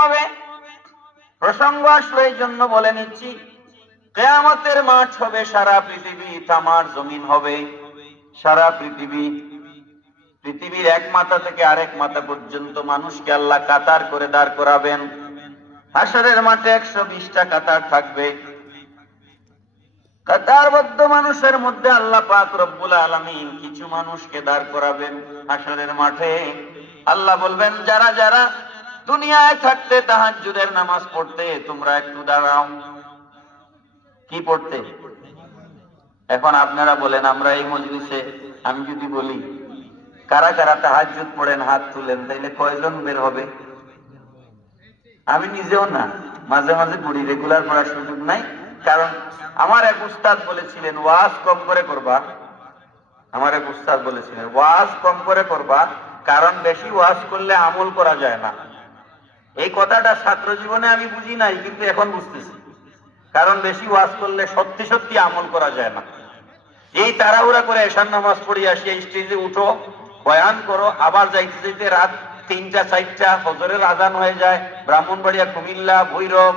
হবে। প্রসঙ্গ আসলো এই জন্য বলে নিচ্ছি, কিয়ামতের মাঠ হবে সারা পৃথিবী, তামার জমিন হবে সারা পৃথিবী। পৃথিবীর এক মাথা থেকে আরেক মাথা পর্যন্ত মানুষকে আল্লাহ কাতার করে দাঁড় করাবেন। হাসরের মাঠে 120টা কাতার থাকবে। কাতারবদ্ধ মানুষের মধ্যে আল্লাহ পাক রব্বুল আলামিন কিছু মানুষকে দাঁড় করাবেন হাসরের মাঠে। আল্লাহ বলবেন, যারা যারা দুনিয়ায় থাকতে তাহাজ্জুদের নামাজ পড়তে, তোমরা একটু দাঁড়াও। কি পড়তে? এখন আপনারা বলেন, আমরা এই মজলিসে আমি যদি বলি কারা কারা তাহাজ্জুদ পড়েন হাত তুলেন, তাইলে কয়জন বের হবে? আমি নিজেও না, মাঝে মাঝে পড়ি, রেগুলার পড়ার সুযোগ নাই। কারণ আমার এক উস্তাদ বলেছিলেন ওয়াজ কম করে করবা। আমার এক উস্তাদ বলেছিলেন ওয়াজ কম করে করবা, কারণ বেশি ওয়াজ করলে আমল করা যায় না। এই কথাটা ছাত্র জীবনে আমি বুঝি নাই, কিন্তু এখন বুঝতেছি। কারণ বেশি ওয়াজ করলে সত্যি সত্যি আমল করা যায় না। এই তাড়াহুড়া করে এশার নামাজ পড়ি আসি, এই স্টেজে উঠো, বয়ান করো, আবার যাইতে যাইতে রাত 3টা 4টা ফজরের আজান হয়ে যায়। ব্রাহ্মণবাড়িয়া, কুমিল্লা, ভৈরব,